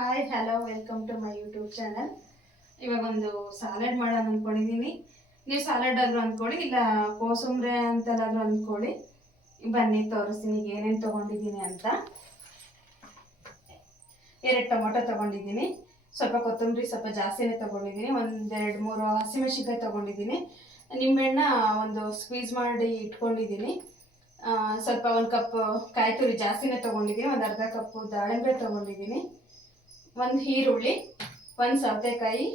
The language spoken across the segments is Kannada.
Hi hello welcome to my YouTube channel. ಇವಾಗ ಒಂದು ಸಾಲಡ್ ಮಾಡೋಣ ಅಂದ್ಕೊಂಡಿದ್ದೀನಿ. ನೀವು ಸಾಲಡ್ ಆದರೂ ಅಂದ್ಕೊಳ್ಳಿ, ಇಲ್ಲ ಕೋಸಂಬರಿ ಅಂತೆಲ್ಲಾದರೂ ಅಂದ್ಕೊಳ್ಳಿ. ಬನ್ನಿ ತೋರಿಸ್ತೀನಿ ಈಗ ಏನೇನು ತೊಗೊಂಡಿದ್ದೀನಿ ಅಂತ. 2 ಟೊಮೊಟೊ ತೊಗೊಂಡಿದ್ದೀನಿ, ಸ್ವಲ್ಪ ಕೊತ್ತಂಬರಿ ಸ್ವಲ್ಪ ಜಾಸ್ತಿನೇ ತೊಗೊಂಡಿದ್ದೀನಿ, 1-2-3 ಹಸಿಮೆಣಸಿನ್ಕಾಯಿ ತೊಗೊಂಡಿದ್ದೀನಿ, ನಿಂಬೆಹಣ್ಣ ಒಂದು ಸ್ಕ್ವೀಸ್ ಮಾಡಿ ಇಟ್ಕೊಂಡಿದ್ದೀನಿ, ಸ್ವಲ್ಪ 1 ಕಪ್ ಕಾಯಿ ತುರಿ ಜಾಸ್ತಿನೇ ತೊಗೊಂಡಿದ್ದೀನಿ, ಒಂದು ಅರ್ಧ ಕಪ್ಪು ದಾಳಿಂಬೆ ತೊಗೊಂಡಿದ್ದೀನಿ, 1 ಈರುಳ್ಳಿ, 1 ಸೌತೆಕಾಯಿ,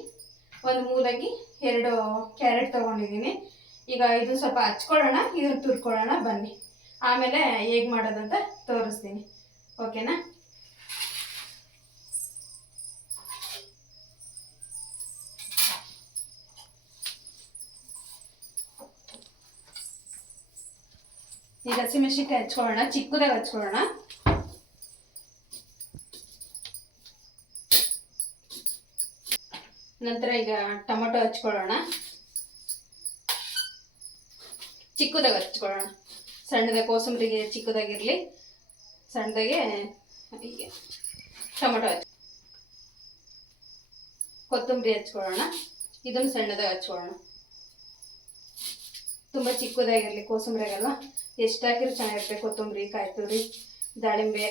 1 ಮೂಲಂಗಿ, 2 ಕ್ಯಾರೆಟ್ ತೊಗೊಂಡಿದ್ದೀನಿ. ಈಗ ಇದು ಸ್ವಲ್ಪ ಹಚ್ಕೊಳ್ಳೋಣ, ಇದನ್ನು ತುರ್ಕೊಳ್ಳೋಣ ಬನ್ನಿ. ಆಮೇಲೆ ಹೇಗೆ ಮಾಡೋದಂತ ತೋರಿಸ್ತೀನಿ, ಓಕೆನಾ? ಈಗ ಹಸಿಮೆಣಸಿನ್ಕಾಯಿ ಹಚ್ಕೊಳ್ಳೋಣ, ಚಿಕ್ಕದಾಗಿ ಹಚ್ಕೊಳ್ಳೋಣ. ನಂತರ ಈಗ ಟೊಮೊಟೊ ಹಚ್ಕೊಳ್ಳೋಣ, ಚಿಕ್ಕದಾಗಿ ಹಚ್ಕೊಳ್ಳೋಣ. ಸಣ್ಣದಾಗಿ ಕೋಸಂಬರಿಗೆ ಚಿಕ್ಕದಾಗಿರಲಿ, ಸಣ್ಣದಾಗೆ ಹೀಗೆ ಟೊಮೊಟೊ ಕೊತ್ತಂಬರಿ ಹಚ್ಕೊಳ್ಳೋಣ, ಇದನ್ನು ಸಣ್ಣದಾಗಿ ಹಚ್ಕೊಳ್ಳೋಣ. ತುಂಬ ಚಿಕ್ಕದಾಗಿರಲಿ, ಕೋಸಂಬರಿಗಲ್ವ ಎಷ್ಟು ಹಾಕಿದ್ರು ಚೆನ್ನಾಗಿರುತ್ತೆ. ಕೊತ್ತಂಬರಿ, ಕಾಯಿ ತುರಿ, ದಾಳಿಂಬೆ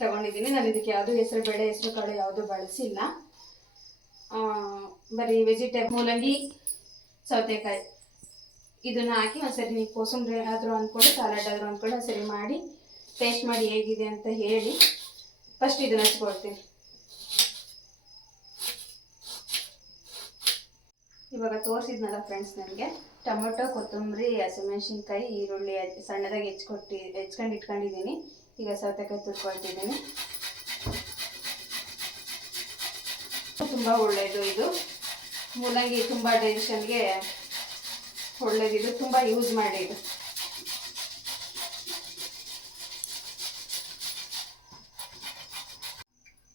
ತಗೊಂಡಿದ್ದೀನಿ. ನಾನು ಇದಕ್ಕೆ ಯಾವುದು ಹೆಸರು ಬೇಳೆ, ಹೆಸರು ಕಾಳು ಯಾವುದು ಬಳಸಿಲ್ಲ. ಬರೀ ವೆಜಿಟೇಬಲ್, ಮೂಲಂಗಿ, ಸೌತೆಕಾಯಿ ಇದನ್ನು ಹಾಕಿ ಒಂದ್ಸರಿ ನೀವು ಕೋಸಂಬರಿ ಆದರೂ ಅಂದ್ಕೊಂಡು ಸಾಲಡ್ ಆದರೂ ಅಂದ್ಕೊಂಡು ಒಂದ್ಸರಿ ಮಾಡಿ ಟೇಸ್ಟ್ ಮಾಡಿ ಹೇಗಿದೆ ಅಂತ ಹೇಳಿ. ಫಸ್ಟ್ ಇದನ್ನು ಹಚ್ಕೊಳ್ತೀನಿ. ಇವಾಗ ತೋರಿಸಿದ್ನಲ್ಲ ಫ್ರೆಂಡ್ಸ್, ನನಗೆ ಟೊಮೊಟೊ, ಕೊತ್ತಂಬರಿ, ಹಸಿಮೆಣಸಿನ್ಕಾಯಿ, ಈರುಳ್ಳಿ ಸಣ್ಣದಾಗಿ ಹೆಚ್ಕೊಂಡು ಇಟ್ಕೊಂಡಿದ್ದೀನಿ. ಈಗ ಸೌತೆಕಾಯಿ ತುರ್ಕೊಳ್ತಿದ್ದೀನಿ. ತುಂಬ ಒಳ್ಳೆಯದು ಇದು ಮೂಲಂಗಿ, ತುಂಬ ಡೈಜೆಷನ್ಗೆ ಒಳ್ಳೇದಿದು, ತುಂಬ ಯೂಸ್ ಮಾಡಿ ಇದು.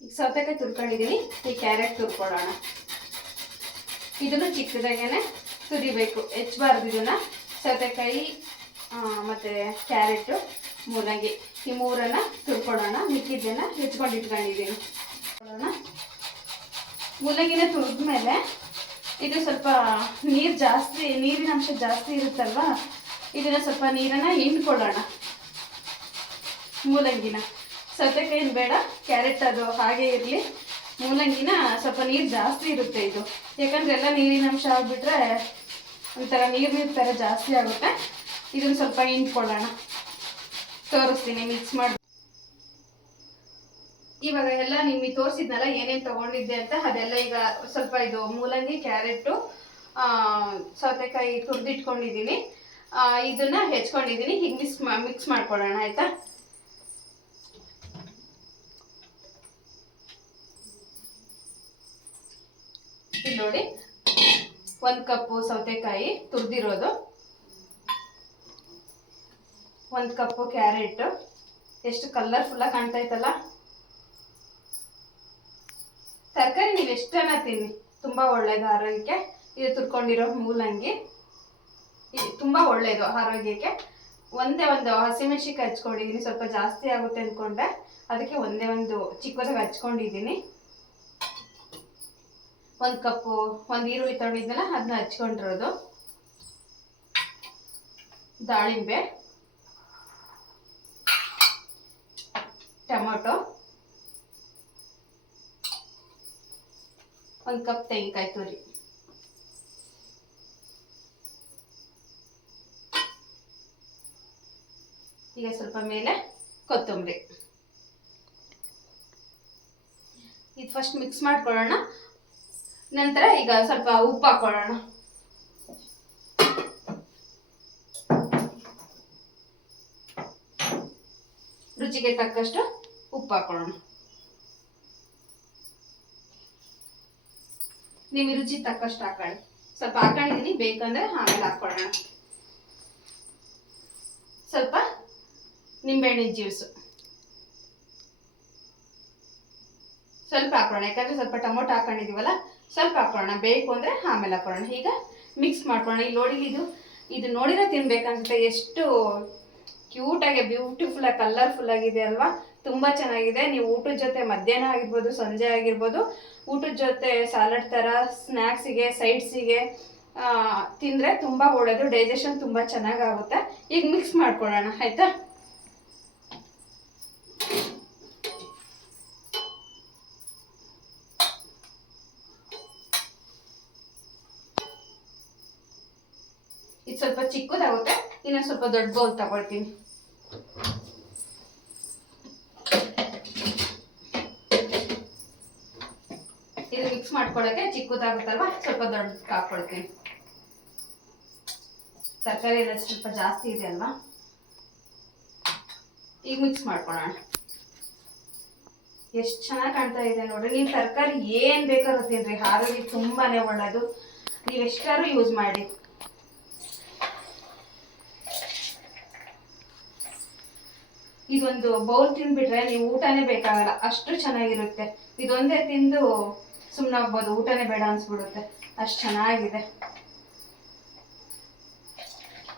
ಈಗ ಸೌತೆಕಾಯಿ ತುರ್ಕೊಂಡಿದ್ದೀನಿ, ಈ ಕ್ಯಾರೆಟ್ ತುರ್ಕೊಳ್ಳೋಣ. ಇದನ್ನು ಚಿಕ್ಕದಾಗೇನೆ ತುರಿಬೇಕು, ಹೆಚ್ಚಬಾರ್ದು ಇದನ್ನು. ಸೌತೆಕಾಯಿ ಮತ್ತು ಕ್ಯಾರೆಟು, ಮೂಲಂಗಿ ಈ ಮೂರನ್ನು ತುರ್ಕೊಳ್ಳೋಣ. ಮಿಕ್ಕಿದ್ದನ್ನು ಹೆಚ್ಕೊಂಡು ಇಟ್ಕೊಂಡಿದ್ದೀನಿ. ಮೂಲಂಗಿನ ತುರಿದ್ಮೇಲೆ ಇದು ಸ್ವಲ್ಪ ನೀರಿನ ಅಂಶ ಜಾಸ್ತಿ ಇರುತ್ತಲ್ವ, ಇದನ್ನು ಸ್ವಲ್ಪ ನೀರನ್ನು ಹಿಂಡ್ಕೊಳ್ಳೋಣ. ಮೂಲಂಗಿನ, ಸೌತೆಕಾಯಿನ ಬೇಡ, ಕ್ಯಾರೆಟ್ ಅದು ಹಾಗೆ ಇರಲಿ. ಮೂಲಂಗಿನ ಸ್ವಲ್ಪ ನೀರು ಜಾಸ್ತಿ ಇರುತ್ತೆ ಇದು, ಯಾಕಂದರೆ ಎಲ್ಲ ನೀರಿನ ಅಂಶ ಆಗಿಬಿಟ್ರೆ ಒಂಥರ ನೀರು ಥರ ಜಾಸ್ತಿ ಆಗುತ್ತೆ. ಇದನ್ನು ಸ್ವಲ್ಪ ಹಿಂಡ್ಕೊಳ್ಳೋಣ, ತೋರಿಸ್ತೀನಿ ಮಿಕ್ಸ್ ಮಾಡಿ. ಇವಾಗ ಎಲ್ಲ ನಿಮಗೆ ತೋರಿಸಿದ್ನಲ್ಲ ಏನೇನು ತೊಗೊಂಡಿದ್ದೆ ಅಂತ, ಅದೆಲ್ಲ ಈಗ ಸ್ವಲ್ಪ ಇದು ಮೂಲಂಗಿ, ಕ್ಯಾರೆಟು, ಸೌತೆಕಾಯಿ ತುರಿದಿಟ್ಕೊಂಡಿದ್ದೀನಿ, ಇದನ್ನು ಹೆಚ್ಕೊಂಡಿದ್ದೀನಿ. ಹೀಗೆ ಮಿಕ್ಸ್ ಮಾಡ್ಕೊಳ್ಳೋಣ, ಆಯಿತಾ? ಇಲ್ಲಿ ನೋಡಿ, 1 ಕಪ್ಪು ಸೌತೆಕಾಯಿ ತುರಿದಿರೋದು, 1 ಕಪ್ಪು ಕ್ಯಾರೆಟ್, ಎಷ್ಟು ಕಲರ್ಫುಲ್ಲಾಗಿ ಕಾಣ್ತಾ ಇತ್ತಲ್ಲ. ತರಕಾರಿ ನೀವು ಎಷ್ಟನ್ನ ತಿನ್ನಿ, ತುಂಬ ಒಳ್ಳೆಯದು ಆರೋಗ್ಯಕ್ಕೆ. ಇದು ತುರ್ಕೊಂಡಿರೋ ಮೂಲಂಗಿ ಇದು ತುಂಬ ಒಳ್ಳೆಯದು ಆರೋಗ್ಯಕ್ಕೆ. ಒಂದೇ ಒಂದು ಹಸಿಮೆಣಸಿನ್ಕಾಯಿ ಹಚ್ಕೊಂಡಿದ್ದೀನಿ, ಸ್ವಲ್ಪ ಜಾಸ್ತಿ ಆಗುತ್ತೆ ಅಂದ್ಕೊಂಡೆ, ಅದಕ್ಕೆ ಒಂದೇ ಒಂದು ಚಿಕ್ಕದಾಗಿ ಹಚ್ಕೊಂಡಿದ್ದೀನಿ. 1 ಕಪ್ಪು, 1 ಈರುಳ್ಳಿ ತಗೊಂಡಿದ್ನಲ್ಲ ಅದನ್ನ ಹಚ್ಕೊಂಡಿರೋದು, ದಾಳಿಂಬೆ, ಟೊಮೊಟೊ, 1 ಕಪ್ ತೆಂಗಿನಕಾಯಿ ತುರಿ, ಈಗ ಸ್ವಲ್ಪ ಮೇಲೆ ಕೊತ್ತಂಬರಿ. ಇದು ಫಸ್ಟ್ ಮಿಕ್ಸ್ ಮಾಡ್ಕೊಳ್ಳೋಣ. ನಂತರ ಈಗ ಸ್ವಲ್ಪ ಉಪ್ಪು ಹಾಕೊಳ್ಳೋಣ. ರುಚಿಗೆ ತಕ್ಕಷ್ಟು ಉಪ್ಪು ಹಾಕೊಳ್ಳೋಣ. ನಿಮಗೆ ರುಚಿ ತಕ್ಕಷ್ಟು ಹಾಕೊಳ್ಳಿ. ಸ್ವಲ್ಪ ಹಾಕೊಂಡಿದ್ದೀನಿ, ಬೇಕಂದ್ರೆ ಆಮೇಲೆ ಹಾಕೊಳ್ಳೋಣ. ಸ್ವಲ್ಪ ನಿಂಬೆಹಣ್ಣಿನ ಜ್ಯೂಸು ಸ್ವಲ್ಪ ಹಾಕೊಳ್ಳೋಣ, ಯಾಕಂದರೆ ಸ್ವಲ್ಪ ಟೊಮೊಟೊ ಹಾಕೊಂಡಿದ್ದೀವಲ್ಲ, ಸ್ವಲ್ಪ ಹಾಕೊಳ್ಳೋಣ. ಬೇಕು ಅಂದರೆ ಆಮೇಲೆ ಹಾಕೊಳ್ಳೋಣ. ಈಗ ಮಿಕ್ಸ್ ಮಾಡ್ಕೊಳ್ಳೋಣ. ಇಲ್ಲಿ ನೋಡಿ, ಇದು ನೋಡಿರೋ ತಿನ್ಬೇಕನ್ಸುತ್ತೆ, ಎಷ್ಟು ಕ್ಯೂಟಾಗಿ ಬ್ಯೂಟಿಫುಲ್ಲಾಗಿ ಕಲರ್ಫುಲ್ ಆಗಿದೆ ಅಲ್ವಾ? ತುಂಬ ಚೆನ್ನಾಗಿದೆ. ನೀವು ಊಟದ ಜೊತೆ ಮಧ್ಯಾಹ್ನ ಆಗಿರ್ಬೋದು, ಸಂಜೆ ಆಗಿರ್ಬೋದು, ಊಟದ ಜೊತೆ ಸಾಲಡ್ ಥರ ಸ್ನ್ಯಾಕ್ಸಿಗೆ, ಸೈಡ್ಸಿಗೆ ತಿಂದರೆ ತುಂಬ ಒಳ್ಳೆಯದು. ಡೈಜೆಷನ್ ತುಂಬ ಚೆನ್ನಾಗಾಗುತ್ತೆ. ಈಗ ಮಿಕ್ಸ್ ಮಾಡ್ಕೊಳ್ಳೋಣ ಆಯಿತಾ. ಇದು ಸ್ವಲ್ಪ ಚಿಕ್ಕದಾಗುತ್ತೆ, ಇನ್ನೊಂದು ಸ್ವಲ್ಪ ದೊಡ್ಡ ಬೌಲ್ ತಗೊಳ್ತೀನಿ. ಇದು ಮಿಕ್ಸ್ ಮಾಡ್ಕೊಳ್ಳೋಕೆ ಚಿಕ್ಕದಾಗುತ್ತಲ್ವ, ಸ್ವಲ್ಪ ದೊಡ್ಡ ಹಾಕ್ಕೊಳ್ತೀನಿ. ತರಕಾರಿ ಎಲ್ಲ ಸ್ವಲ್ಪ ಜಾಸ್ತಿ ಇದೆ ಅಲ್ವಾ. ಈಗ ಮಿಕ್ಸ್ ಮಾಡ್ಕೊಳ್ಳೋಣ. ಎಷ್ಟು ಚೆನ್ನಾಗಿ ಕಾಣ್ತಾ ಇದೆ ನೋಡ್ರಿ. ನೀವು ತರಕಾರಿ ಏನು ಬೇಕಾದ್ರೂ ತಿನ್ರಿ, ಆರೋಗ್ಯಕ್ಕೆ ತುಂಬಾನೇ ಒಳ್ಳೆಯದು. ನೀವು ಎಷ್ಟಾದ್ರೂ ಯೂಸ್ ಮಾಡಿ. ಇದೊಂದು ಬೌಲ್ ತಿಂದ್ಬಿಟ್ರೆ ನೀವು ಊಟನೇ ಬೇಕಾಗಲ್ಲ, ಅಷ್ಟು ಚೆನ್ನಾಗಿರುತ್ತೆ. ಇದೊಂದೇ ತಿಂದು ಸುಮ್ಮನಾಗ್ಬೋದು, ಊಟನೇ ಬೇಡ ಅನ್ಸ್ಬಿಡುತ್ತೆ, ಅಷ್ಟು ಚೆನ್ನಾಗಿದೆ.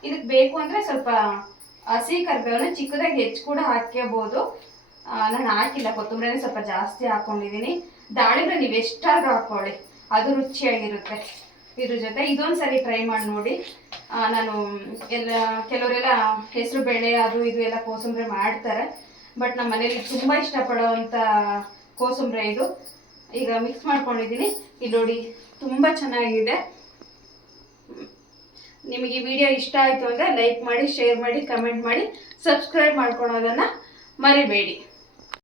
ಇದಕ್ಕೆ ಬೇಕು ಅಂದರೆ ಸ್ವಲ್ಪ ಹಸಿ ಕರಿಬೇವನ್ನ ಚಿಕ್ಕದಾಗಿ ಹೆಚ್ಚು ಕೂಡ ಹಾಕ್ಕೋಬೋದು. ನಾನು ಹಾಕಿಲ್ಲ, ಕೊತ್ತಂಬರಿನೇ ಸ್ವಲ್ಪ ಜಾಸ್ತಿ ಹಾಕ್ಕೊಂಡಿದ್ದೀನಿ. ದಾಳಿಂಬೆ ನೀವು ಎಷ್ಟಾದ್ರೂ ಹಾಕ್ಕೊಳ್ಳಿ, ಅದು ರುಚಿಯಾಗಿರುತ್ತೆ. ಇದ್ರ ಜೊತೆ ಇದೊಂದು ಸರಿ ಟ್ರೈ ಮಾಡಿ ನೋಡಿ. ನಾನು ಕೆಲವರೆಲ್ಲ ಹೆಸರು ಬೇಳೆ ಅದು ಇದು ಎಲ್ಲ ಕೋಸಂಬರಿ ಮಾಡ್ತಾರೆ, ಬಟ್ ನಮ್ಮ ಮನೇಲಿ ತುಂಬ ಇಷ್ಟಪಡೋವಂಥ ಕೋಸಂಬರಿ ಇದು. ಈಗ ಮಿಕ್ಸ್ ಮಾಡ್ಕೊಂಡಿದ್ದೀನಿ. ಇಲ್ಲಿ ನೋಡಿ, ತುಂಬ ಚೆನ್ನಾಗಿದೆ. ನಿಮಗೆ ಈ ವಿಡಿಯೋ ಇಷ್ಟ ಆಯಿತು ಅಂದರೆ ಲೈಕ್ ಮಾಡಿ, ಶೇರ್ ಮಾಡಿ, ಕಮೆಂಟ್ ಮಾಡಿ, ಸಬ್ಸ್ಕ್ರೈಬ್ ಮಾಡ್ಕೊಳೋದನ್ನು ಮರಿಬೇಡಿ.